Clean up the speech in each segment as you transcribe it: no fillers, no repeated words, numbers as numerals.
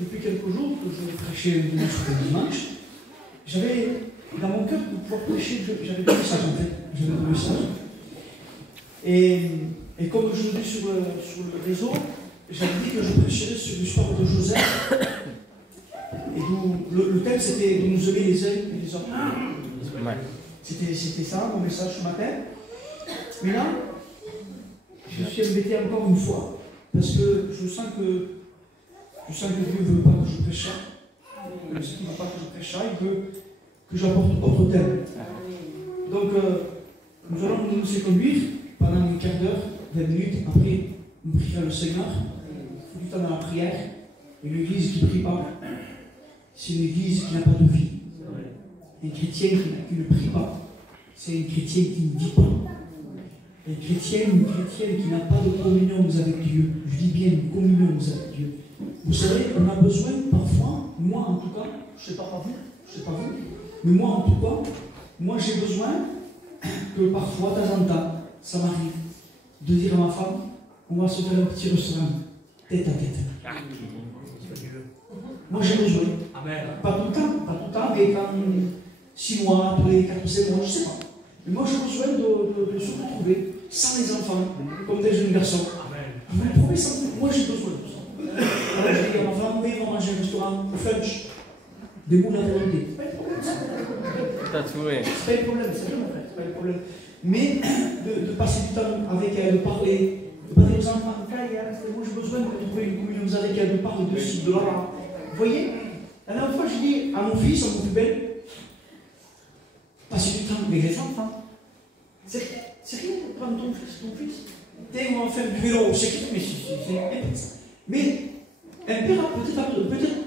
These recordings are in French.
depuis quelques jours que je prêchais le dimanche, j'avais dans mon cœur de pouvoir prêcher, j'avais deux messages en fait, j'avais deux messages. Et comme je l'ai dit sur le réseau, j'avais dit que je prêcherais sur l'histoire de Joseph. Et le thème c'était de nous aimer les uns et les autres. C'était ça mon message ce matin. Mais là, je suis embêté encore une fois, parce que je sens que Dieu ne veut pas que je prêche ça. Il ne veut pas que je prêche ça, il veut que j'apporte autre thème. Donc, nous allons nous laisser conduire pendant un quart d'heure, 20 minutes. Après, on priera le Seigneur. Il faut du temps dans la prière. Et l'église qui ne prie pas, c'est une église qui n'a pas de vie. Un chrétien qui ne prie pas, c'est un chrétien qui ne vit pas. Un chrétien, une chrétienne qui n'a pas de communion avec Dieu. Je dis bien une communion avec Dieu. Vous savez, on a besoin parfois, moi en tout cas, je ne sais pas vous, mais moi en tout cas, moi j'ai besoin que parfois, de temps en temps, ça m'arrive de dire à ma femme, on va se faire un petit restaurant, tête à tête. Moi j'ai besoin. Pas tout le temps, mais quand 6 mois, tous les 4-5 mois, je ne sais pas. Mais moi j'ai besoin de se retrouver sans les enfants, comme des jeunes garçons. Moi j'ai besoin de ça. Alors je dis à ma femme, oui, on va manger un restaurant au French, des moules à volonté. C'est pas un problème ça. C'est pas un problème, c'est bien en fait, c'est pas un problème. Mais de passer du temps avec elle, de parler aux enfants, moi j'ai besoin de retrouver une communion avec elle, de parler de ci, de là. Vous voyez, la dernière fois je dis à mon fils, à mon plus belle, passer du temps avec les enfants. C'est rien de prendre ton fils. Dès qu'on va faire du vélo, c'est rien, mais c'est impensable. Mais un père peut-être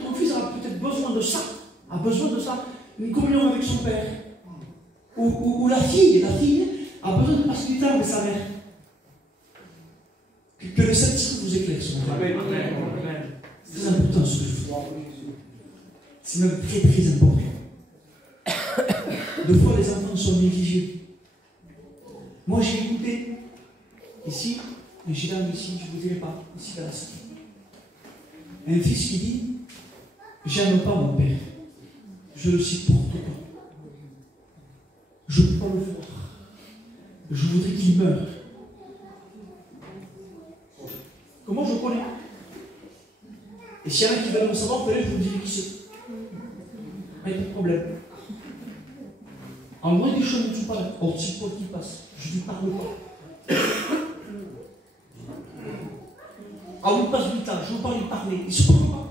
ton fils a peut-être besoin de ça, une communion avec son père. Ou la fille a besoin de passer du temps avec sa mère. Que le Saint-Esprit vous éclaire ce matin. C'est très important ce que je fais. C'est même très très important. Deux fois les enfants sont négligés. Moi j'ai écouté ici, un gitane ici, je ne vous dirai pas, ici dans la cité. Un fils qui dit, j'aime pas mon père, je le supporte pas. Je ne peux pas le voir. Je voudrais qu'il meure. Comment je connais? Et s'il y en a qui veulent me savoir, peut-être je vous dis qui c'est. Pas de problème. En vrai des choses ne sont pas là. Or, c'est quoi qui passe? Je ne lui parle pas. Ah oui, passe du temps, je ne veux pas lui parler. Il ne se parle pas.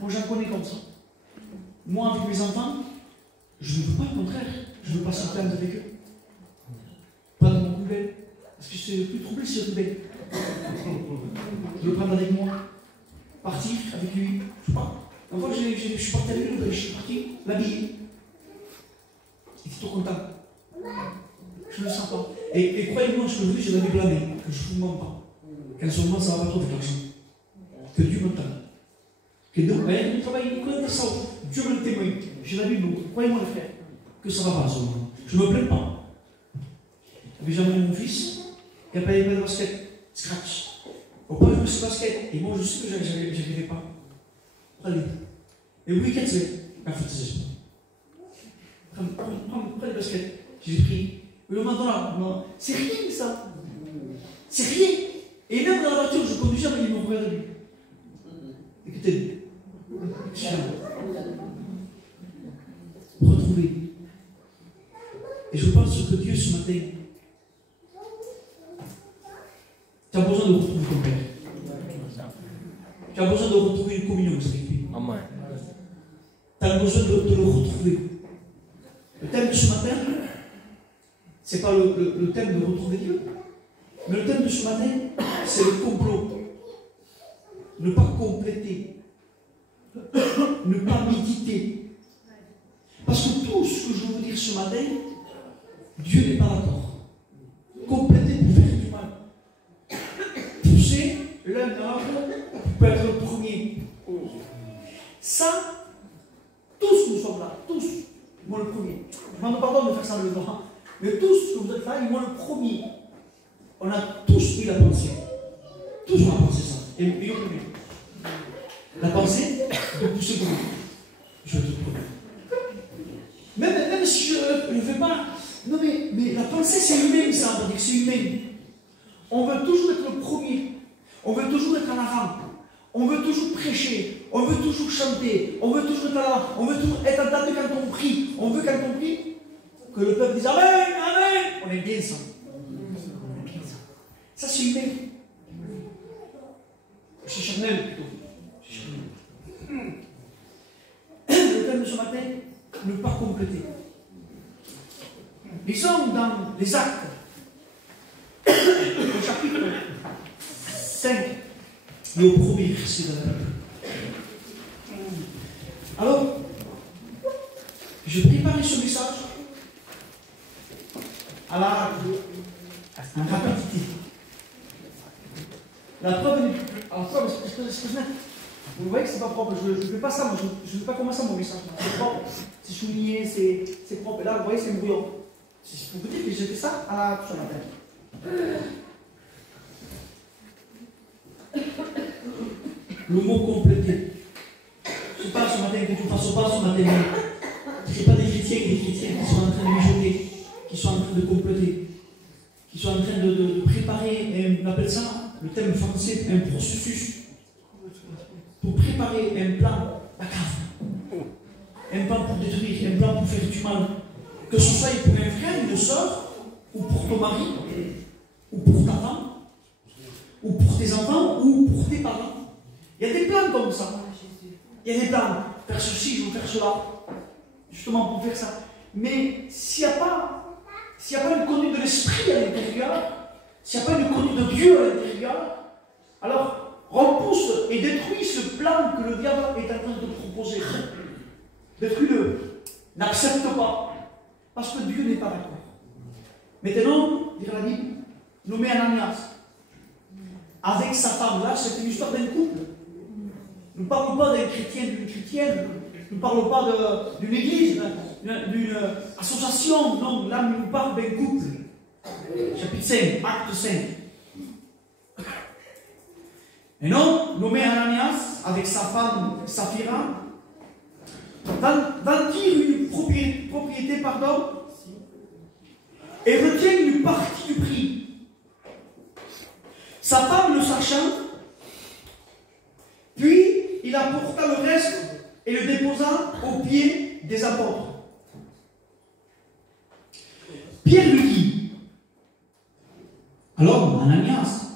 Moi, j'en connais comme ça. Moi, avec mes enfants, je ne veux pas le contraire. Je ne veux pas se plaindre avec eux. Pas dans mon poubelle. Parce que c'est plus troublé si c'est poubelle. Je veux le prendre avec moi. Partir avec lui. Je ne sais pas. Une fois, je suis parti avec lui, je suis parti l'habiller. Il était trop content. Je ne le sens pas. Et croyez-moi, je le dis, je l'avais blâmé, que je ne vous mens pas. Qu'en ce moment, ça ne va pas trop faire l'argent. Que Dieu m'entende. Que Dieu, il travaille, il connaît ça. Dieu me le témoigne. Je l'avais blâmé. Croyez-moi, le frère, que ça ne va pas en ce moment. Je ne me plains pas. J'ai amené mon fils, il n'a pas de basket, scratch. Au point, je me suis basket. Et moi, je sais que je n'arrivais pas. Allez. Et le week-end, c'est la fête des espoirs. Prends le basket. J'ai pris. Le maintenant, non, c'est rien ça. C'est rien. Et même dans la voiture, je conduisais avec mon frère de lui. Écoutez, retrouver. Et je pense que Dieu ce matin, tu as besoin de retrouver ton Père. Tu as besoin de retrouver une communion avec lui. Tu as besoin de le retrouver. Le thème de ce matin, ce n'est pas le thème de retrouver Dieu, mais le thème de ce matin, c'est le complot. Ne pas compléter, ne pas méditer. Parce que tout ce que je veux vous dire ce matin, Dieu n'est pas d'accord. Compléter pour faire du mal. Pousser l'un dans l'autre pour être le premier. Ça, tous nous sommes là, tous. Moi le premier. Je m'en pardonne de faire ça le devant. Mais tous que vous êtes là, et moi le premier. On a tous eu la pensée. Tous on a pensé ça. Et le premier. la pensée de pousser pour moi. Je te promets. Même si je ne fais pas. Non, mais la pensée, c'est humain, ça, on va dire que c'est humain. On veut toujours être le premier. On veut toujours être en avant. On veut toujours prêcher. On veut toujours chanter. On veut toujours être là. On veut toujours être entendu quand on prie. On veut, quand on prie, que le peuple dise Amen, Amen. On est bien ça. On est bien ça. Ça, c'est humain. C'est charnel, plutôt. C'est charnel. Le thème de ce matin, ne pas compléter. Lisons dans les Actes, au chapitre 5, et au premier verset de la Bible. Alors, je préparais ce message à la rapidité. La preuve, vous voyez que c'est pas propre, je ne fais pas ça, moi, je ne fais pas comme ça mon message. C'est propre, c'est souligné, c'est propre. Et là, vous voyez, c'est brouillon. C'est pour vous dire que j'ai fait ça à la ce matin. Le mot compléter. Je ne sais pas ce matin que tu fasses pas ce matin. Ce n'est pas des chrétiens et des chrétiennes qui sont en train de mijoter, qui sont en train de compléter, qui sont en train de préparer, on appelle ça, le thème français, un processus. Pour préparer un plan macabre, un plan pour détruire, un plan pour faire du mal, que ce soit pour un frère, une soeur, ou pour ton mari, ou pour ta femme, ou pour tes enfants, ou pour tes parents. Il y a des plans comme ça. Il y a des plans, faire ceci, je veux faire cela, justement pour faire ça. Mais s'il n'y a pas une conduite de l'esprit à l'intérieur, s'il n'y a pas une conduite de Dieu à l'intérieur, alors repousse et détruis ce plan que le diable est en train de te proposer. Détruis-le. N'accepte pas. Parce que Dieu n'est pas d'accord. Maintenant, dit la Bible, nommé Ananias, avec sa femme, là, c'est une histoire d'un couple. Nous ne parlons pas d'un chrétien, d'une chrétienne. Nous ne parlons pas d'une église, d'une association. Non, là, nous parlons d'un couple. Chapitre 5, acte 5. Et non, nommé Ananias, avec sa femme Saphira, vendit une propriété, et retient une partie du prix. Sa femme le sachant, puis il apporta le reste et le déposa aux pieds des apôtres. Pierre lui dit, alors Ananias,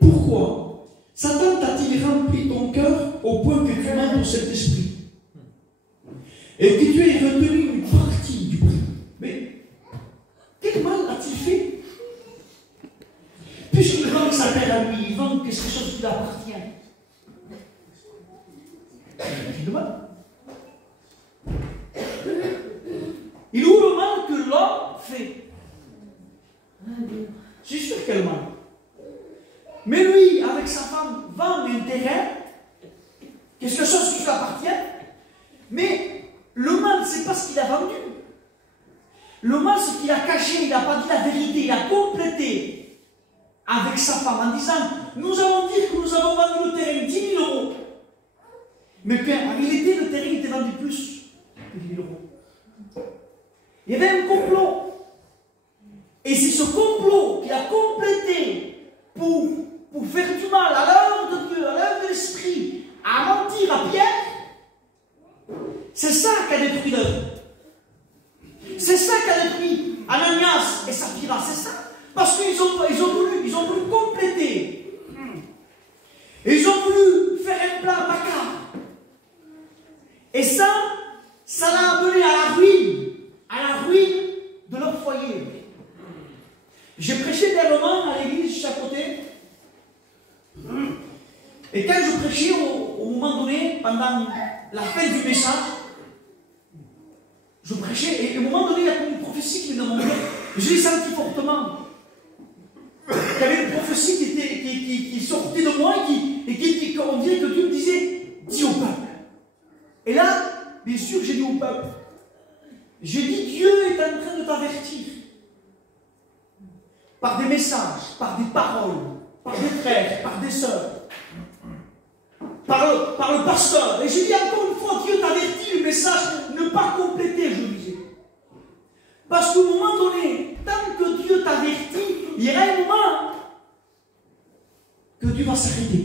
pourquoi Satan t'a-t-il rempli ton cœur au point que tu mens au Saint-Esprit et que tu aies retenu une partie du prix? Mais quel mal a-t-il fait? Puisqu'il vend sa terre à lui, il vend quelque chose qui lui appartient. Il demande. Il ouvre le mal que l'homme fait. Je suis sûr quel mal. Mais lui, avec sa femme, vend un terrain, quelque chose qui lui appartient, mais le mal, c'est pas ce qu'il a vendu. Le mal, c'est qu'il a caché, il n'a pas dit la vérité, il a complété avec sa femme en disant, nous allons dire que nous avons vendu le terrain 10 000 euros. Mais qu'en réalité, le terrain était vendu plus que 10 000 euros. Il y avait un complot. Et c'est ce complot qui a complété pour faire du mal à l'œuvre de Dieu, à l'œuvre de l'Esprit, à mentir à Pierre. C'est ça qu'a détruit l'œuvre. C'est ça qu'a détruit Ananias et Saphira. C'est ça. Parce qu'ils ont voulu compléter. Et ils ont voulu faire un plan macabre. Et ça l'a amené à la ruine de leur foyer. J'ai prêché dernièrement à l'église juste à côté. Et quand je prêchais, au moment donné, pendant la fin du message, je prêchais, et au moment donné, il y a une prophétie qui est dans mon cœur. Je l'ai senti fortement. Il y avait une prophétie qui sortait de moi et on dirait que Dieu me disait, dis au peuple. Et là, bien sûr, j'ai dit au peuple. J'ai dit, Dieu est en train de t'avertir. Par des messages, par des paroles, par des frères, par des sœurs. par le pasteur. Et j'ai dit encore une fois, Dieu t'avertit le message, ne pas compléter, je disais. Parce qu'au moment donné, tant que Dieu t'avertit, il y aura un moment que Dieu va s'arrêter.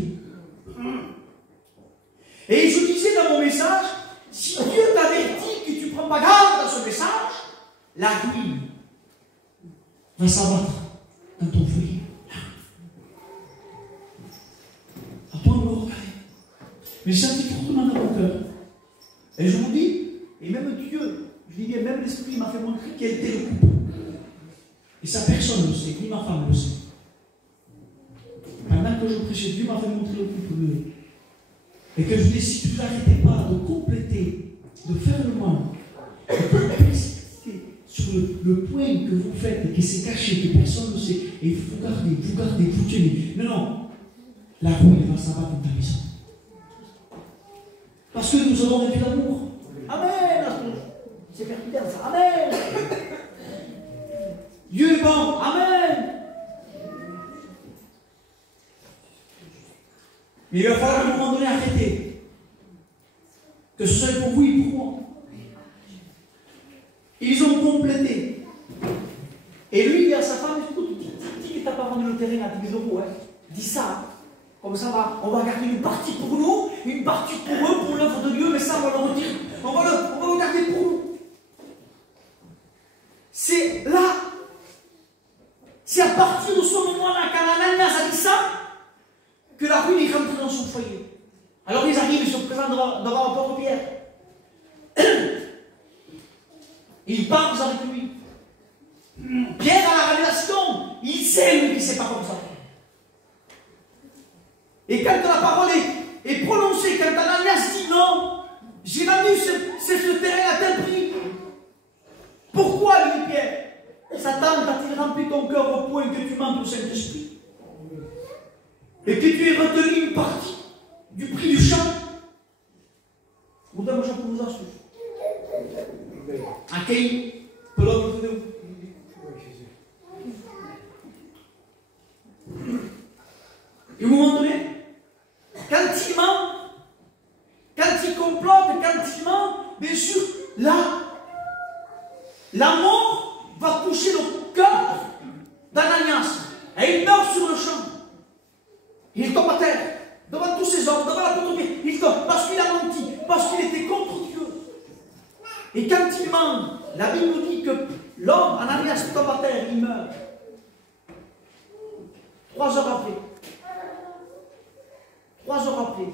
Et je disais dans mon message, si Dieu t'avertit que tu ne prends pas garde à ce message, la ruine va s'abattre dans ton foyer. À toi de le regarder. Mais j'ai senti fortement dans mon cœur. Et je vous dis, et même Dieu, je dis bien, même l'Esprit m'a fait montrer quel était le couple. Et ça, personne ne le sait, ni ma femme le sait. Pendant que je prêchais, Dieu m'a fait montrer le couple. Et que je dis, si tu n'arrêtais pas de compléter, de faire le mal, de persister sur le point que vous faites et qui s'est caché, que personne ne sait, et vous gardez, vous tenez. Non, la ruine va s'abattre dans ta maison. Parce que nous avons vécu l'amour. Amen. C'est pertinent ça. Amen. Dieu est bon. Amen. Mais il va falloir à un moment donné arrêter. Que ce soit pour vous et pour moi. Ils ont complété. Et lui, il dit à sa femme, écoute, dis que tu n'as pas vendu le terrain à 10 000 euros. Hein. Dis ça. Comme ça, on va garder une partie pour nous, une partie pour eux, pour l'œuvre de Dieu, mais ça, on va le retirer. On va le garder pour nous. C'est là. C'est à partir de ce moment-là, quand Ananias a dit ça, que la ruine est rentrée dans son foyer. Alors ils arrivent, ils sont présents devant la porte de Pierre. Ils parlent avec lui. Pierre a la révélation. Il sait, lui, qu'il ne sait pas comme ça. Et quand la parole est prononcée, quand Ananias dit non, j'ai vendu ce terrain à tel prix. Pourquoi, lui dit Pierre? Satan t'a-t-il rempli ton cœur au point que tu manques au Saint-Esprit? Et que tu aies retenu une partie du prix du champ? Vous donnez un champ pour vous astuces. À quel pelote de vous? Et au moment donné, quand il ment, quand il complote, quand il ment, bien sûr, là, la mort va toucher le cœur d'Ananias. Et il meurt sur le champ. Il tombe à terre, devant tous ces hommes, devant la porte de Pierre. Il tombe parce qu'il a menti, parce qu'il était contre Dieu. Et quand il ment, la Bible nous dit que l'homme, Ananias, tombe à terre, il meurt. 3 heures après. 3 heures après.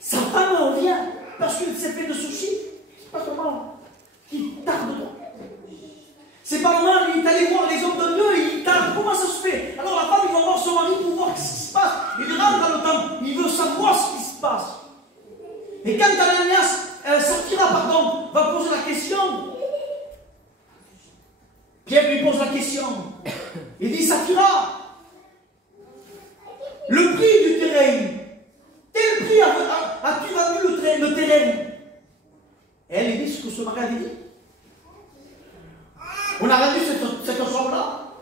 Sa femme revient parce qu'il s'est fait de soucis. C'est pas normal. Il tarde trop. C'est pas normal, il est allé voir les hommes de Dieu et il tarde. Comment ça se fait? Alors la femme, il va voir son mari pour voir ce qui se passe. Il rentre dans le temple, il veut savoir ce qui se passe. Et quand Ananias sortira, va poser la question, Pierre lui pose la question. Il dit, Saphira, le prix du terrain, quel prix as-tu vendu le terrain? Et elle dit ce que ce mari avait dit. On a vendu cette chambre-là.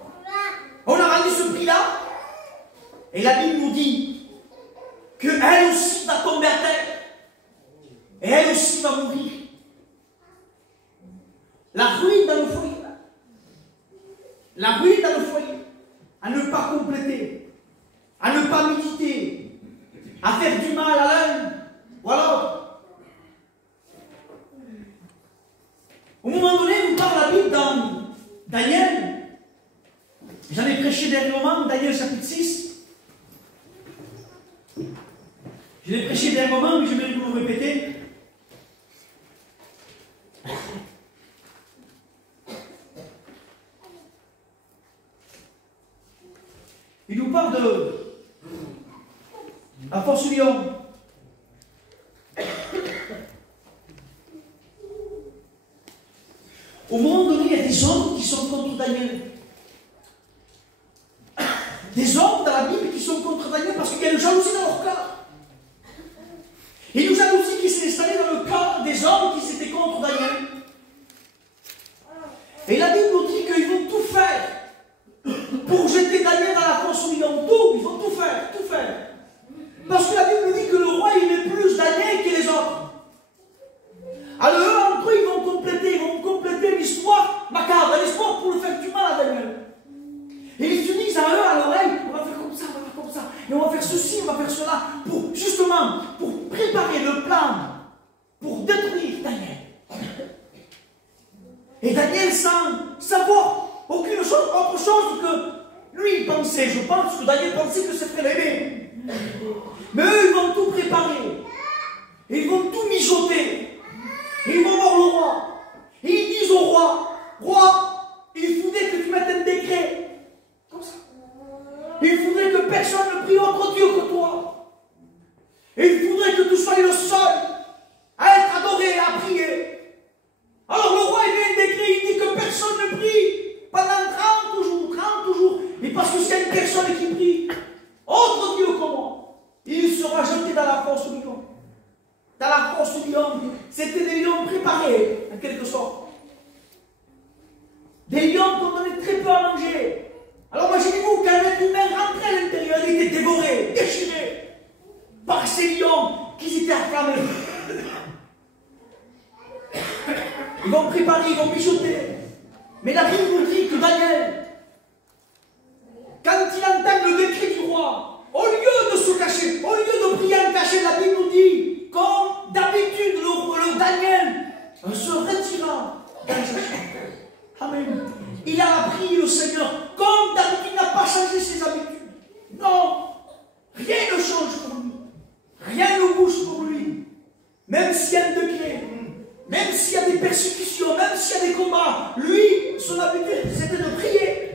On a vendu ce prix-là. Et la Bible nous dit qu'elle aussi va tomber à terre. Et elle aussi va mourir. La ruine dans le foyer. La ruine dans le foyer. À ne pas compléter. À ne pas méditer. À faire du mal à l'un ou à l'autre. Au moment donné, nous parle la Bible dans Daniel. J'en ai prêché dernièrement, Daniel chapitre 6. Je l'ai prêché dernièrement, mais je vais vous le répéter. Il nous parle de la force du lion. Au moment donné, il y a des hommes qui sont contre Daniel. Des hommes dans la Bible qui sont contre Daniel parce qu'il y a une jalousie dans leur cœur. Et une jalousie qui s'est installée dans le cœur des hommes qui s'étaient contre Daniel. Et la Bible nous dit qu'ils vont tout faire pour jeter Daniel dans la fosse au lion. Tout, ils vont tout faire, tout faire. Parce que la Bible nous dit que le roi, il n'est plus que Daniel pensait que ses frères l'aimaient. Mais eux, ils vont tout préparer. Et ils vont tout mijoter. Et ils vont voir le roi. Et ils disent au roi, roi, il faudrait que tu mettes un décret. Comme ça. Il faudrait que personne ne prie autre Dieu que toi. Et il faudrait que tu sois le seul à être adoré et à prier. Alors le roi, il met un décret, il dit que personne ne prie pendant 30 jours. Et parce que s'il y a une personne qui prie, autre Dieu que moi, il sera jeté dans la fosse du lion. Dans la fosse du lion, c'était des lions préparés, en quelque sorte. Des lions qu'on donnait très peu à manger. Alors imaginez-vous qu'un être humain rentrait à l'intérieur, il était dévoré, déchiré par ces lions qui s'étaient affamés. Ils vont préparer, ils vont mijoter. Mais la Bible nous dit que Daniel, quand il entend le décret du roi, au lieu de se cacher, au lieu de prier en cachette, la Bible nous dit, comme d'habitude, le Daniel se retira dans sa chambre. Amen. Il a prié le Seigneur, comme d'habitude, il n'a pas changé ses habitudes. Non, rien ne change pour lui. Rien ne bouge pour lui. Même s'il y a un décret, même s'il y a des persécutions, même s'il y a des combats, lui, son habitude, c'était de prier.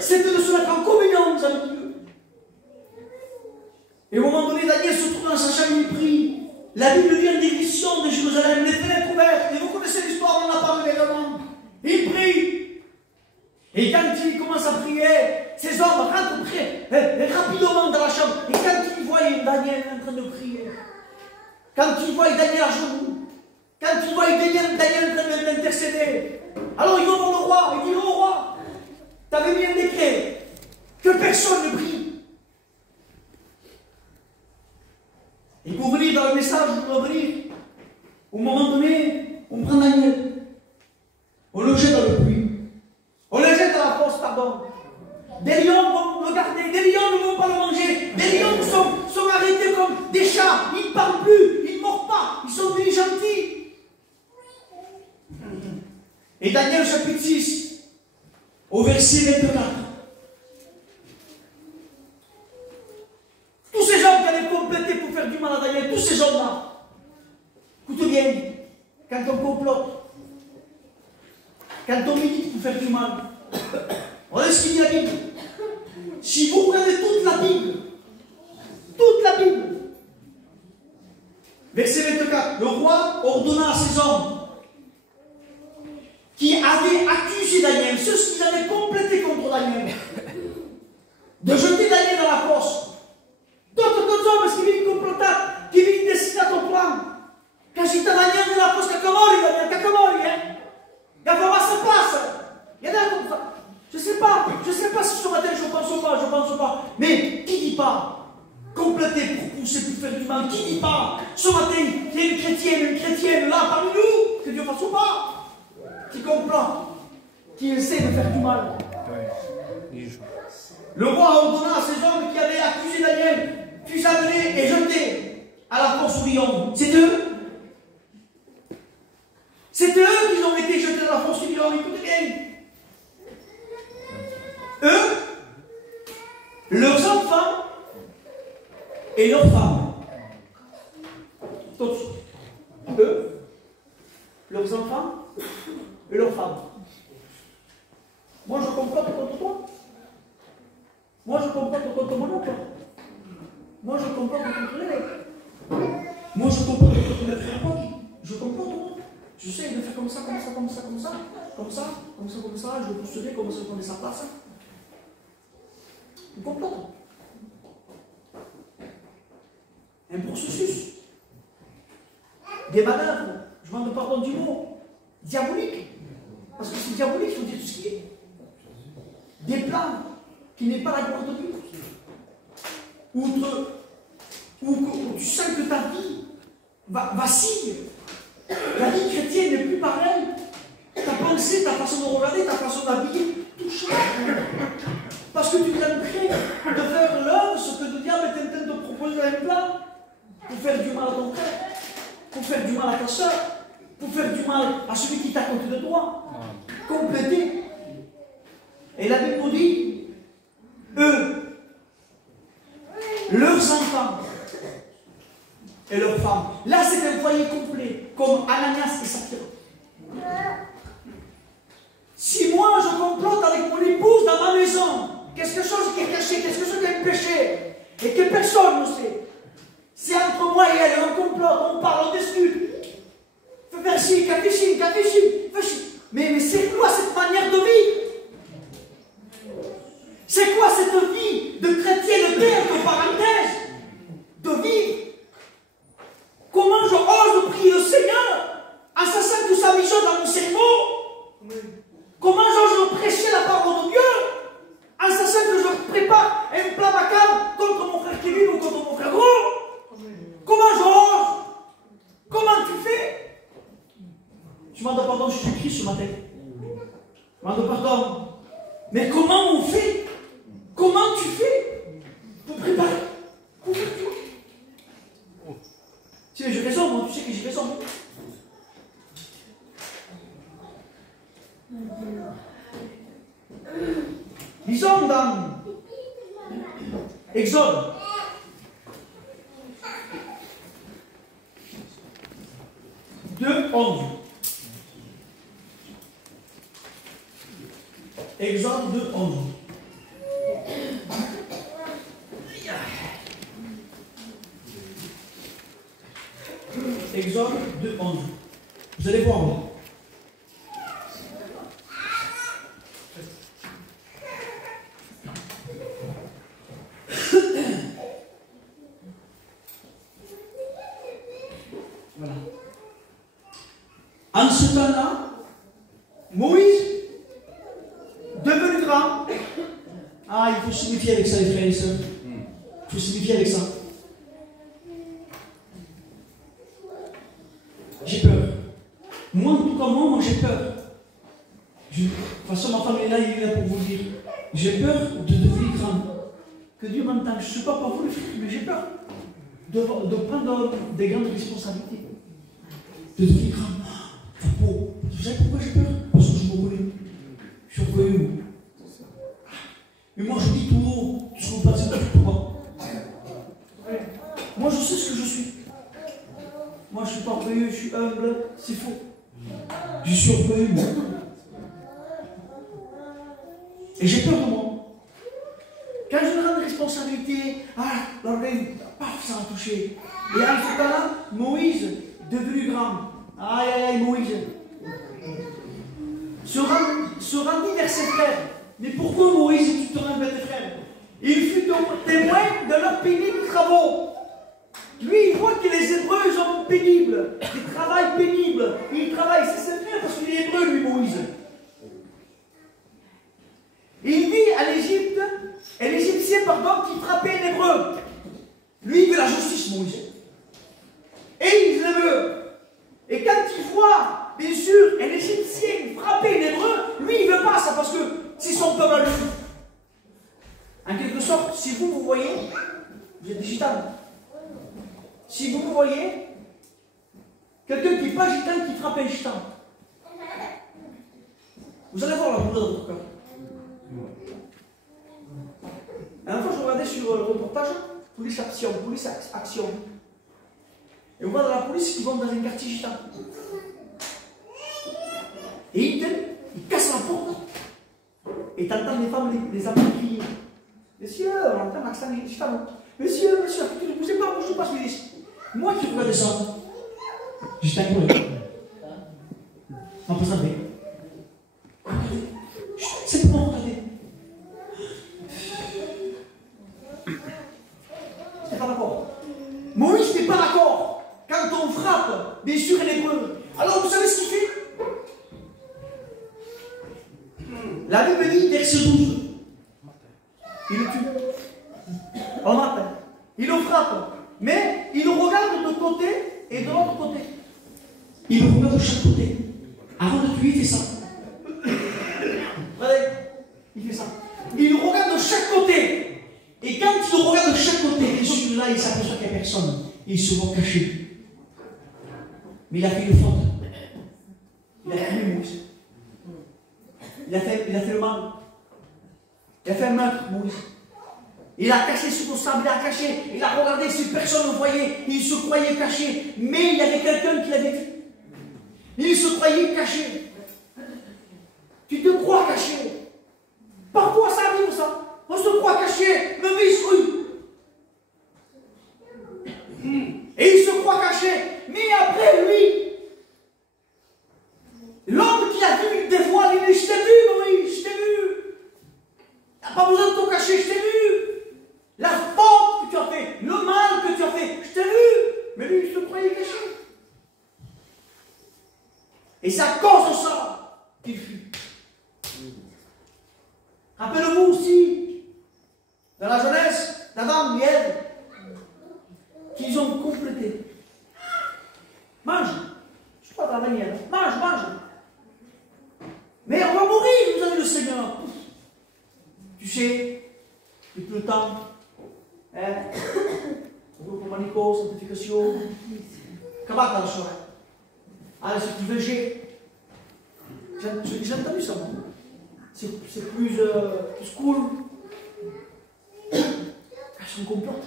C'était de se mettre en communion avec Dieu. Et au moment donné, Daniel se trouve dans sa chambre, il prie. La Bible dit en dévision de Jérusalem, les fenêtres ouvertes. Et vous connaissez l'histoire, on en a parlé également. Il prie. Et quand il commence à prier, ces hommes rentrent rapidement dans la chambre. Et quand ils voient Daniel en train de prier, quand ils voient Daniel à genoux, quand ils voient Daniel en train d'intercéder, alors ils vont voir le roi et disent, oh roi, tu avais mis un décret que personne ne prie. Et pour venir dans le message, je dois venir, au moment donné, on prend Daniel, on le jette dans le puits, on le jette dans la fosse, pardon. Des lions vont le garder, des lions ne vont pas le manger, des lions sont arrêtés comme des chats, ils ne parlent plus, ils ne mordent pas, ils sont devenus gentils. Et Daniel chapitre 6, au verset 24. Tous ces gens qui allaient compléter pour faire du mal à Daniel, tous ces gens-là, écoutez bien, quand on complote, quand on milite pour faire du mal, regardez ce qu'il dit la Bible. Si vous prenez toute la Bible, verset 24, le roi ordonna à ses hommes qui avaient accusé Daniel, ceux qui avaient complété contre Daniel, de jeter Daniel dans la fosse. D'autres hommes qui viennent comploter, qui viennent décider à ton plan. Quand j'étais Daniel dans la fosse, Daniel, hein? Il y a vraiment ça passe. Il y en a comme ça. Je ne sais pas si ce matin je pense pas. Mais qui dit pas compléter pour pousser, pour faire du mal? Qui dit pas ce matin qu'il y a une chrétienne là parmi nous, que Dieu fasse ou pas, qui complote, qui essaie de faire du mal? Le roi ordonna à ces hommes qui avaient accusé Daniel, fut amené et jeté à la fosse au lion. C'est eux. C'est eux qui ont été jetés dans la fosse du lion. Écoutez bien. Eux, leurs enfants et leurs femmes. Tous. Eux, leurs enfants et leurs femmes. Moi, je complote contre toi. Moi, je complote contre mon oncle. Moi, je complote contre les. Moi, je complote contre les frères. Je complote contre. J'essaie de faire comme ça. Je le pousserai, comme ça, prendre sa place. On complote. Un processus. Des manœuvres, je demande pardon du mot, diaboliques. Parce que c'est diabolique, il faut dire tout ce qui est. Des plans qui n'est pas la gloire de Dieu. Où tu sens que ta vie vacille. La vie chrétienne n'est plus pareille. Ta pensée, ta façon de regarder, ta façon d'habiller, tout change. Parce que tu es en train de faire l'œuvre, ce que le diable est en train de proposer un plan pour faire du mal à ton frère, pour faire du mal à ta soeur, pour faire du mal à celui qui est à côté de toi. Compléter. Et la Bible nous dit eux, leurs enfants et leurs femmes. Là, c'est un foyer complet, comme Ananias et Saphira. Si moi, je complote avec mon épouse dans ma maison, quelque chose qui est caché, quelque chose qui est péché, et que personne ne sait, si entre moi et elle, on complote, on parle, on discute, fais ci, fais ci, fais ci. Mais c'est quoi cette manière de vivre? C'est quoi cette vie de chrétienté, de parenthèse, de vivre? Comment je ose prier le Seigneur en sachant que ça mijote dans mon cerveau? Comment j'ose prêcher la parole de Dieu en sachant que je prépare un plat macabre contre mon frère Kevin ou contre mon frère Gros? Comment j'ose? Comment tu fais? Je demande pardon, je suis Christ ce matin. Je demande pardon. Mais comment on fait? Comment tu fais pour préparer? Pour faire quoi? Tu sais, j'ai raison, moi, tu sais que j'ai raison. Lisons dans Exode. Exode 2:11. Exode 2:11. Vous allez voir là. Voilà. En ce temps-là, Moïse, devenu grand, il faut signifier avec ça, les frères et sœurs. Il faut signifier avec ça. J'ai peur. Moi, en tout cas, moi j'ai peur. De toute façon, ma femme est là, il est là pour vous le dire. J'ai peur de devenir grand. Que Dieu m'entende. Je ne sais pas pour vous, les frères, mais j'ai peur de prendre des grandes responsabilités. De devenir grand. Vous savez pourquoi j'ai peur? Parce que je me connais. Je suis orgueilleux. Mais moi, je dis tout haut ce que vous pensez tout bas. Moi, je sais ce que je suis. Moi, je suis pas orgueilleux, je suis humble. C'est faux. Je suis orgueilleux, moi. Et j'ai peur de moi. Quand je me rends de responsabilité, l'orgueil, paf, ça va toucher. Et en ce temps-là, Moïse, devenu grand, aïe, Moïse, se rendit vers ses frères. Mais pourquoi Moïse, tu te rends vers tes frères? Il fut témoin de leurs pénibles travaux. Lui, il voit que les Hébreux sont pénibles, ils travaillent pénibles. Il travaille, c'est ses frères parce qu'il est hébreu, lui, Moïse. Il vit à l'Égypte, et l'Égyptien, qui frappait un Hébreu. Lui, il veut la justice, Moïse. Et il veut. Et quand il voit, bien sûr, un Égyptien frapper un Hébreu, lui, il ne veut pas ça parce que c'est son peuple à lui. En quelque sorte, si vous voyez, vous êtes digital. Si vous voyez, quelqu'un qui n'est pas gitan qui frappe un gitan, vous allez voir la douleur de votre cœur. La dernière fois, je regardais sur le reportage police action. Et on voit dans la police qui vont dans un quartier gitan. Et ils cassent la porte. Et t'entends les femmes, les enfants crier. Monsieur, on entend l'accent gitan. Monsieur, ne bougez pas, je passe les. Moi qui regardais ça, j'étais incroyable. En faisant bien. C'est pour moi, regardez. J'étais pas d'accord. Moïse n'est pas d'accord. Quand on frappe, bien sûr, un hébreu. Alors, vous savez ce qu'il fait? La Bible dit, verset 12. Il le tue. En matin. Il le frappe. Mais il le regarde de côté et de l'autre côté. Il le regarde de chaque côté. Avant de tuer, il fait ça. Regardez, il fait ça. Il le regarde de chaque côté. Et quand il le regarde de chaque côté, bien sûr, là, il s'aperçoit qu'il n'y a personne. Il se voit caché. Mais il a fait une faute. Il a tué Moïse. Il a fait le mal. Il a fait un meurtre, Moïse. Il a caché sous le sable, il a caché, il a regardé si personne ne voyait, il se croyait caché, mais il y avait quelqu'un qui l'avait vu. Il se croyait caché. Tu te crois caché. Parfois ça arrive ça. On se croit caché, même il se et il se croit caché. Mais après lui, l'homme qui a vu, il dévoile, il dit, je t'ai vu, Moïse, je t'ai vu. Tu n'as pas besoin de te cacher, je t'ai vu. La faute que tu as fait, le mal que tu as fait, je t'ai vu. Mais lui, il se croyait caché. Et c'est à cause de ça qu'il fut. Rappelez-vous aussi, dans la jeunesse d'Adam et Ève, qu'ils ont complété. Mange. Je ne suis pas dans la manière. Mange, mange. Mais on va mourir, vous avez le Seigneur. Tu sais, depuis le temps, groupe manico, sanctification, comment t'as le choix? Ah, c'est plus léger. J'ai entendu ça, moi. C'est plus cool. Elles sont complotes.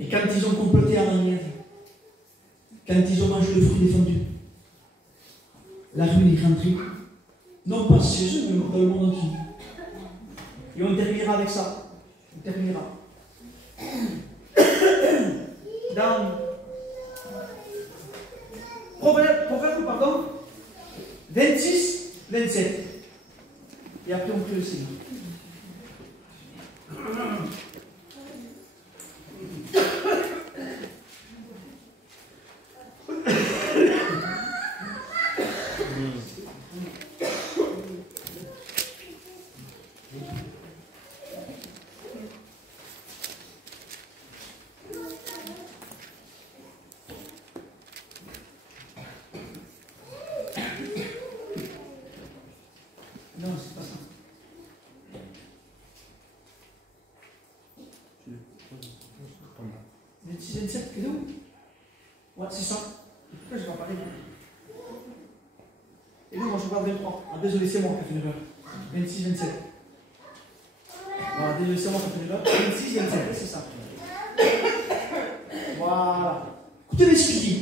Et quand ils ont comploté Adam et Ève, quand ils ont mangé le fruit défendu, la ruine est rentrée, non pas chez eux, mais dans le monde entier. Et on terminera avec ça. On terminera. Dans Proverbe, pardon, 26, 27. Et après on peut le Seigneur. Non, c'est pas ça. « 26, 27, c'est où? Ouais, c'est ça. Pourquoi je vais en parler? Et nous, moi, je parle 23. Ah, désolé, c'est moi qui ai fait une erreur. 26, 27. Voilà, désolé, c'est moi qui ai fait une erreur. 26, 27, c'est ça. Voilà. Écoutez bien ce qu'il dit.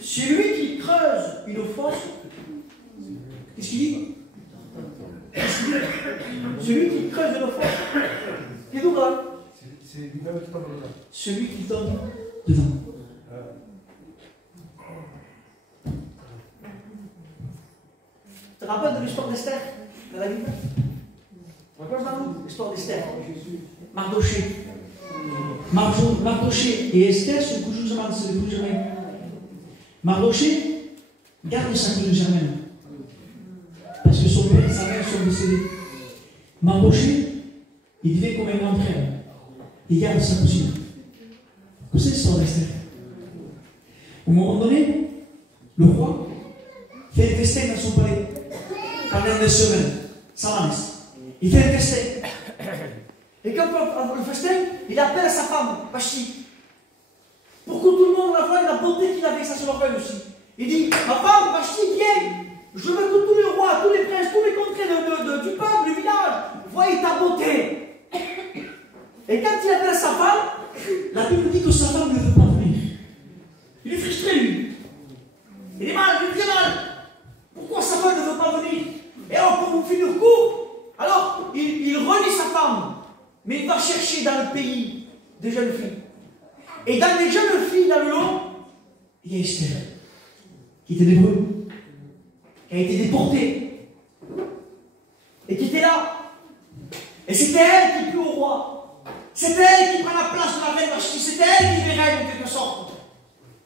Celui qui creuse une fosse, qu'est-ce qu'il dit? Celui qui creuse une fosse, qui est d'où là? Celui qui donne devant. Tu te rappelles de l'histoire d'Esther dans la Bible? Tu te rappelles l'histoire d'Esther? Mardoché et Esther sont couchés germains. Mardoché garde sa couche germaine. Parce que son père et sa mère sont décédés. Mardoché, il devait comme un entraîneur. Il garde sa cousine. Vous savez l'histoire d'Esther? Au moment donné, le roi fait un festin dans son palais pendant 2 semaines, sans laisse. Il fait un festin. Et quand le festin, il appelle à sa femme, Vashti, pour que tout le monde la voie la beauté qu'il avait, ça se l'orgueil aussi. Il dit, ma femme, Vashti, viens, je veux que tous les rois, tous les princes, tous les contrées du peuple, du village, voient ta beauté. Et quand il appelle sa femme, la Bible dit que sa femme ne veut pas venir. Il est frustré, lui. Il est mal, il est mal. Pourquoi sa femme ne veut pas venir? Et alors, pour vous finir court, alors, il renie sa femme. Mais il va chercher dans le pays des jeunes filles. Et dans les jeunes filles, dans le lot, il y a Esther, qui était d'Hébreu, qui a été déportée, et qui était là. Et c'était elle qui plut au roi. C'était elle qui prend la place de la reine Vashti. C'était elle qui les règne en quelque sorte.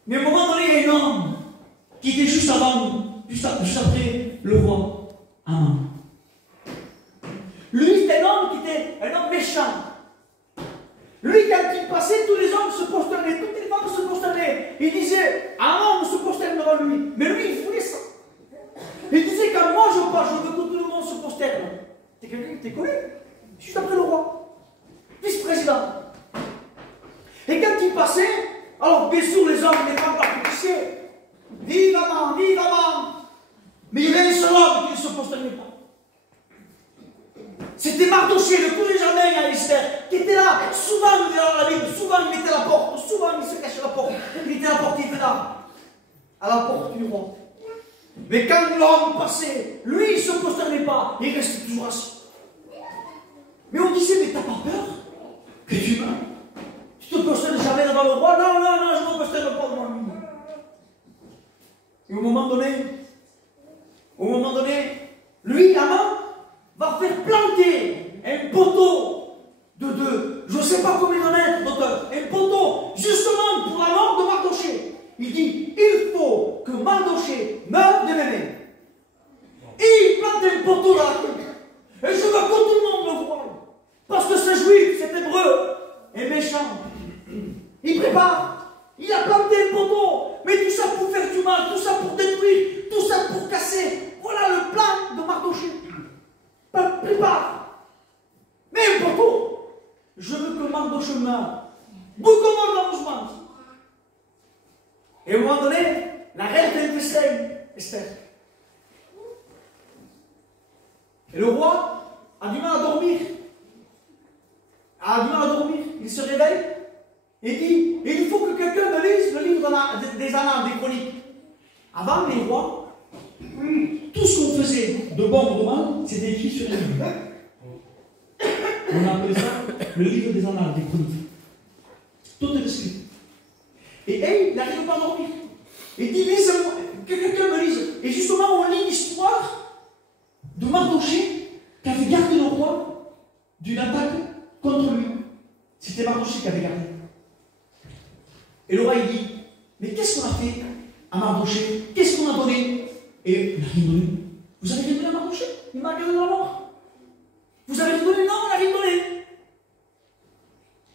Mais à un moment donné, il y a un homme qui était juste avant, juste après le roi, Aman. Lui, c'était un homme qui était un homme méchant. Lui, quand il passait, tous les hommes se prosternaient, toutes les femmes se prosternaient. Il disait, Aman se prosterne devant lui. Mais lui, il voulait ça. Il disait, quand moi je passe, je veux que tout le monde se prosterne. T'es quelqu'un qui t'est connu, juste après le roi. Vice-président. Et quand il passait, alors bien sûr les hommes, les femmes applaudissaient. Vive Aman, vive Aman. Mais il y avait un seul homme qui ne se prosternait pas. C'était Mardoché, le cousin germain à Esther, qui était là. Souvent, il était dans la Bible, souvent il mettait la porte, souvent il se cachait à la porte. Il était à la porte, il était là, à la porte du roi. Mais quand l'homme passait, lui, il ne se prosternait pas, il restait toujours assis. Mais on disait, mais t'as pas peur que tu meurs? Tu te prosternes jamais devant le roi? Non, non, non, je ne me prosterne pas devant lui. Et au moment donné, lui, Haman, va faire planter un poteau je ne sais pas combien de mètres d'auteur, un poteau, justement pour la mort de Mardoché. Il dit, il faut que Mardoché meure de mes. Et il plante un poteau dans la tête. Et je veux que tout le monde le voie. Parce que c'est juif, c'est hébreu, et méchant. Il prépare, il a planté un poteau, mais tout ça pour faire du mal, tout ça pour détruire, tout ça pour casser. Voilà le plan de Mardoché. Prépare. Mais un poteau. Je veux que Mardoché meure. Beaucoup de monde. Et au moment donné, la reine était Esther. Et le roi a du mal à dormir. Il se réveille et dit, il faut que quelqu'un me lise le livre des Annales, des Chroniques. Avant les rois, tout ce qu'on faisait de bon ou de mal, c'était écrit sur les livres. On appelait ça le livre des Annales, des Chroniques. Tout est écrit. Et il n'arrive pas à dormir. Il dit, lise-moi, que quelqu'un me lise. Et justement, on lit l'histoire de Mardoché qui avait gardé le roi d'une attaque contre lui. C'était Mardoché qui avait gardé. Et le roi, il dit, mais qu'est-ce qu'on a fait à Mardoché? Qu'est-ce qu'on a donné? Et il n'a rien donné. Vous avez rien donné à Mardoché? Il m'a gardé dans la mort. Vous avez rien donné? Non, on n'a rien donné.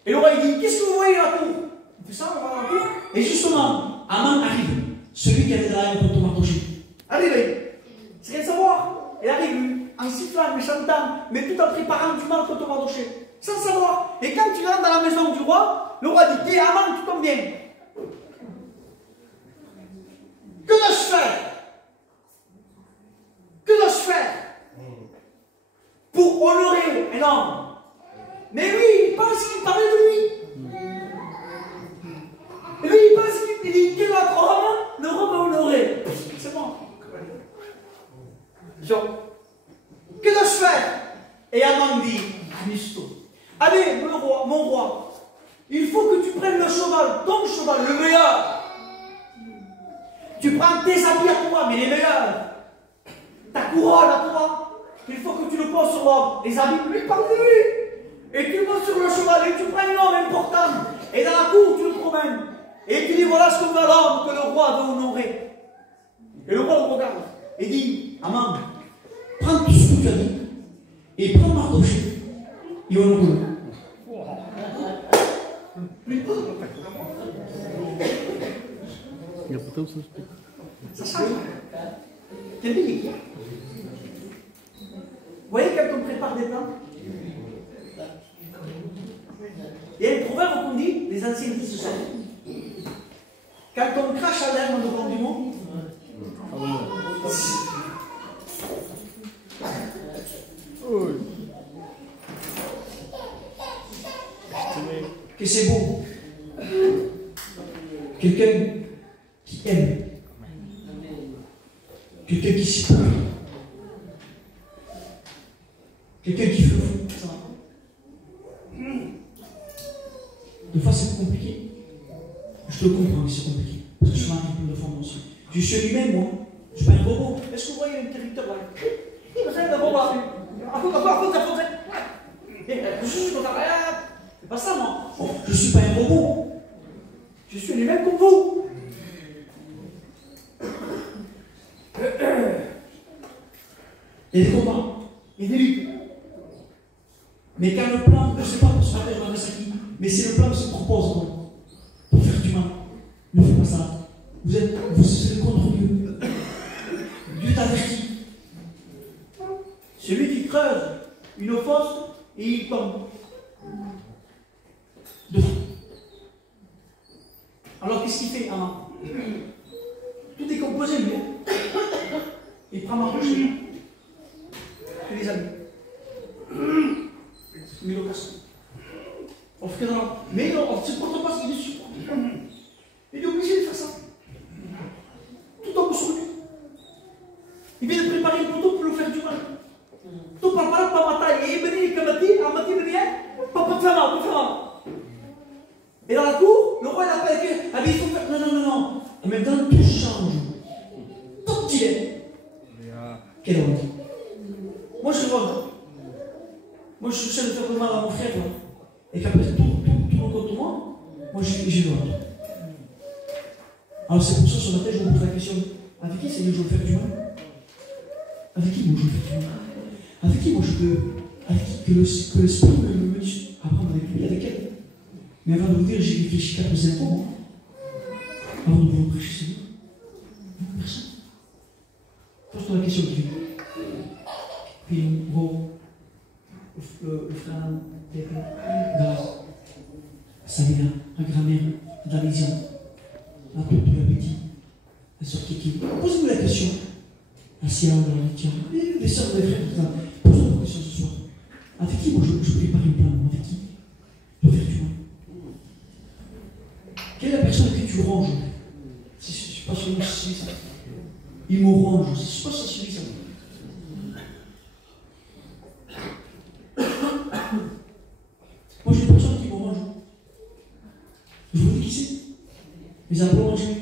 Et le roi, il dit, qu'est-ce que vous voyez à la cour? On fait ça, on va à la cour. Et justement, Haman arrive, celui qui avait de la haine contre Mardoché. Arrive, c'est rien de savoir. Il arrive, en sifflant, en chantant, mais tout en préparant du mal contre Mardoché. Sans savoir. Et quand il rentre dans la maison du roi, le roi dit, t'es Haman, tu tombes bien. Que dois-je faire? Que dois-je faire pour honorer un homme? Mais lui, il pense qu'il parlait de lui. Lui, il pense qu'il dit quel autre homme le roi va honorer. C'est bon. Genre, que dois-je faire? Et Haman dit, Anisto, allez, mon roi, il faut que tu prennes le cheval, ton cheval, le meilleur. Tu prends tes habits à toi, mais les meilleurs. Ta couronne à toi, il faut que tu le poses sur l'homme. Les habits, lui, parle de lui. Et tu le poses sur le cheval, et tu prends un homme important. Et dans la cour, tu le promènes. Et tu dis, voilà ce qu'on veut l'homme que le roi veut honorer. Et le roi le regarde et dit, Haman, prends tout ce que tu as dit, et prends Mardoché, et honore-le. Ça change. Quel pays? Vous voyez quand on prépare des plans? Il y a un proverbe qu'on dit, les anciens disent ça. Quand on crache à l'herbe devant du monde, que c'est beau. Quelqu'un qui aime. Quelqu'un qui s'y prend. Quelqu'un qui fait fou. Des fois c'est compliqué. Je te comprends, mais c'est compliqué. Parce que je suis un peu de forme aussi. Je suis lui-même, moi. Je ne suis pas un robot. Est-ce que vous voyez l'interrupteur là? C'est un robot là. C'est pas ça, moi. Bon, je ne suis pas un robot. Je suis lui-même comme vous. Il y a des combats. Il y a des luttes. Mais quand le plan, je ne sais pas pour se faire Nagasaki, mais c'est le plan qui se propose pour faire du mal. Ne faites pas ça. Vous serez contre Dieu. Dieu t'avertit. Celui qui creuse une fosse et il tombe. Devant. Alors qu'est-ce qu'il fait, Haman? Tout est composé, lui. Il prend Mardoché. Et les amis. 1400. On fait dans la... Mais non, on ne se porte pas, il est dessus. Il est obligé de faire ça. Tout en sur lui. Il vient de préparer le poteau pour le faire du mal. Tout par là, pas bataille. Et il venait, comme il dit, pas faire mal. Et dans la cour, le roi l'appelle, ah mais il faut faire. Non. Et maintenant, tout change. Tout qu'il est. Quelle honte. Moi, je vois. Moi, je suis de faire du mal à mon frère. Et qu'après tout contre moi, j'ai honte. Alors, c'est pour ça, sur la tête, je me pose la question avec qui c'est que je veux faire du mal? Avec qui moi je veux faire du mal? Avec qui moi je peux. Avec qui que l'esprit me dise apprendre avec lui, avec elle. Mais avant de vous dire, j'ai réfléchi quelques infos, moi. Avant de vous prêcher, c'est vous. Personne. Pose-toi la question qui vient. Puis le frère Samina, la grand-mère, la maison, la toute la petite, la sœur Kiki. Posez-vous la question. La Sia, la Litia, les sœurs, les frères, tout ça. Posez-vous la question ce soir. Avec qui moi je prépare une plan? Avec qui je dois faire du mal? Quelle est la personne que tu ranges? Si je ne suis pas sur moi, c'est celui-là. Il me range. Si je ne suis pas sur celui-là. Moi, j'ai une personne qui me range. Je vous dis qui c'est? Mes amis rangés.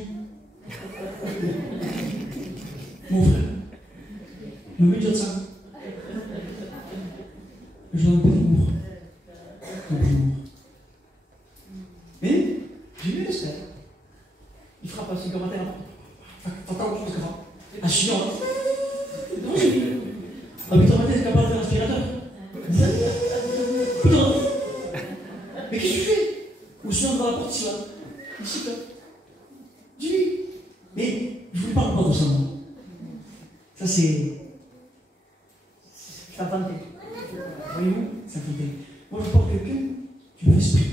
Mon frère. Ne me dites ça. Je n'en ai pas d'amour. Mais, j'ai vu l'espère. Il frappe à son commentaire. Faut pas comprendre ce que ça. Un chien. Non, j'ai vu. Ah, mais ton matin, c'est capable de faire un aspirateur. Putain. Mais qu'est-ce que tu fais? Ou sinon, dans la porte, ici, là. Ici, là. Dis-lui. Mais, je ne vous parle pas de ça, moi. Ça, c'est. C'est inventé. Voyez-vous? C'est inventé. Moi, je parle de quelqu'un qui veut l'esprit.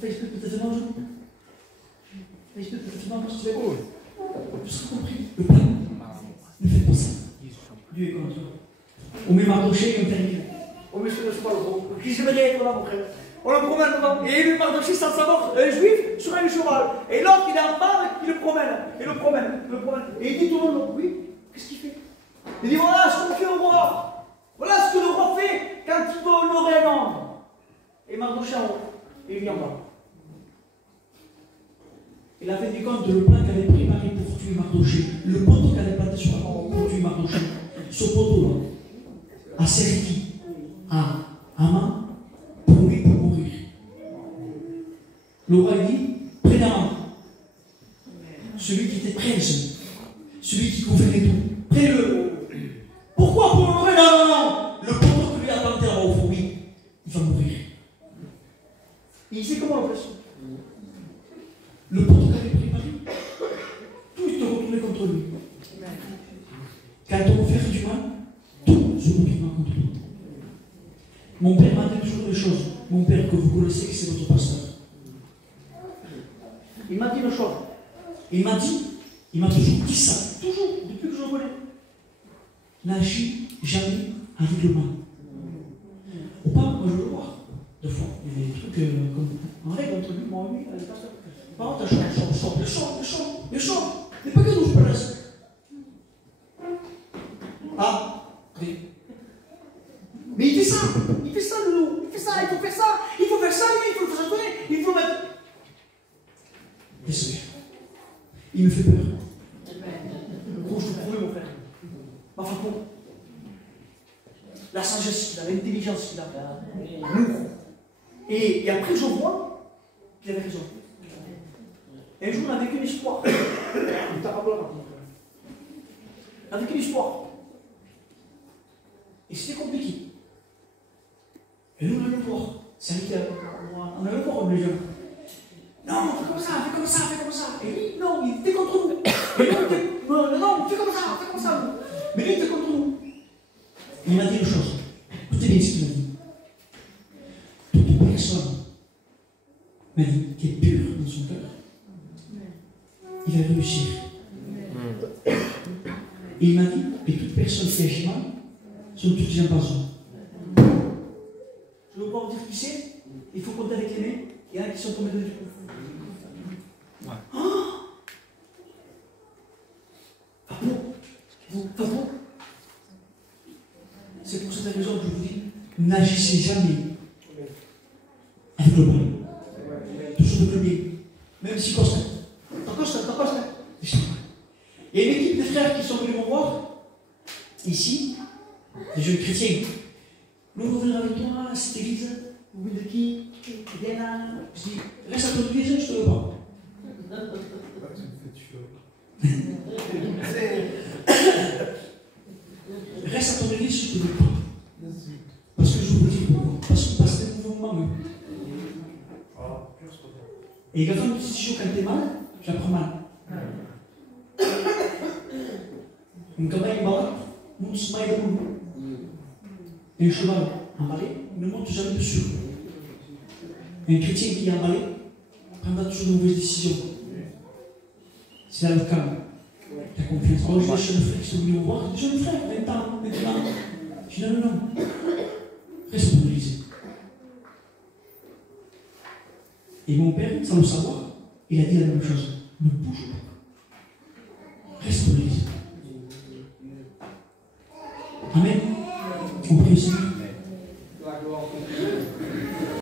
Facebook peut-être manger. Facebook peut-être manger si tu veux. Vous serez compris. Le plan. Ne faites pas ça. Dieu est contre toi. On met Mardoché et on termine. On met sur le cheval au gros. Qui se met derrière là, mon frère? On le promène devant. Et lui, Mardoché, sans savoir, juif, sur un cheval. Et l'autre, il est en bas, il le promène. Il le promène. Et il dit tout le monde, oui, qu'est-ce qu'il fait? Il dit voilà ce qu'on fait au roi. Voilà ce que le roi fait quand il veut honorer un homme. Et Mardoché en haut. Et il vient en bas. Il avait dit compte le plan qu'avait préparé pour tuer Mardoché, le poteau qu'avait planté sur la mort pour tuer Mardoché. Ce poteau-là a servi à Haman pour lui pour mourir. Le roi dit prenez Haman, celui qui était prince, celui qui gouvernait tout. Prenez-le. Pourquoi pour mourir? Non. Le poteau que lui a planté là-bas au fourmi, il va mourir. Et il sait comment on fait ça? Le poteau qu'avait préparé, tout se retournait contre lui. Quand on veut faire du mal, tout se retourne contre lui. Mon père m'a dit toujours des choses. Mon père que vous connaissez, que c'est votre pasteur. Il m'a dit une chose. Il m'a toujours dit ça. Toujours, depuis que je le connais. N'agis jamais avec le mal. Ou pas, moi je veux le voir. Deux fois. Il y a des trucs comme en règle entre lui, moi et lui, avec le pasteur. Par contre, les champs. Les pas que nous, je reste. Ah, oui. Mais il fait ça, le loup. Il faut faire ça, lui, il faut le faire sonner, il faut mettre. Désolé. Il me fait peur. Gros, je te promets, mon frère. Ma femme, la sagesse qu'il a, l'intelligence qu'il a, l'amour. Et après, je vois qu'il avait raison. Un jour, on avait qu'un espoir. Avec un espoir. Et c'était compliqué. Et nous, on allait le voir. C'est un littéraire. On allait le voir comme les gens. Non, fais comme ça. Et lui, non, il était contre nous. Et non, fais comme ça. Mais lui, il était contre nous. Il m'a dit une chose. Écoutez bien ce qu'il m'a dit. Toute personne m'a dit qui est pure dans son cœur, il va réussir. Et il m'a dit, Et toute personne qui agit mal sont toutes des invasions. Je ne veux pas vous dire qui c'est. Il faut compter avec les mains. Il y en a qui sont tombés de Dieu. Ouais. Ah, pas bon. Pas bon. C'est pour cette raison que je vous dis, n'agissez jamais avec le mal. Toujours avec le bien. Même si Costa. Il y a une équipe de frères qui sont venus me voir, ici, des jeunes chrétiens. Nous revenons avec toi à cette église, au bout de qui? Viens là. Je dis, reste à ton église, je te veux pas. Reste à ton église, je te veux pas. Parce que je vous dis pourquoi. Parce que c'est un mouvement. Et il y a une décision quand t'es mal, je la prends mal. Une campagne balade, monte se maille de boule. Un cheval emballé ne monte jamais dessus. Un chrétien qui est emballé prendra toujours de mauvaises décisions. C'est là le calme. Ta confiance. Alors je vais chez le frère qui sont venus me voir. Je dis, le frère, 20 ans, maintenant. Je dis, non. Reste dans l'église. Et mon père, sans le savoir, il a dit la même chose. Ne bouge pas.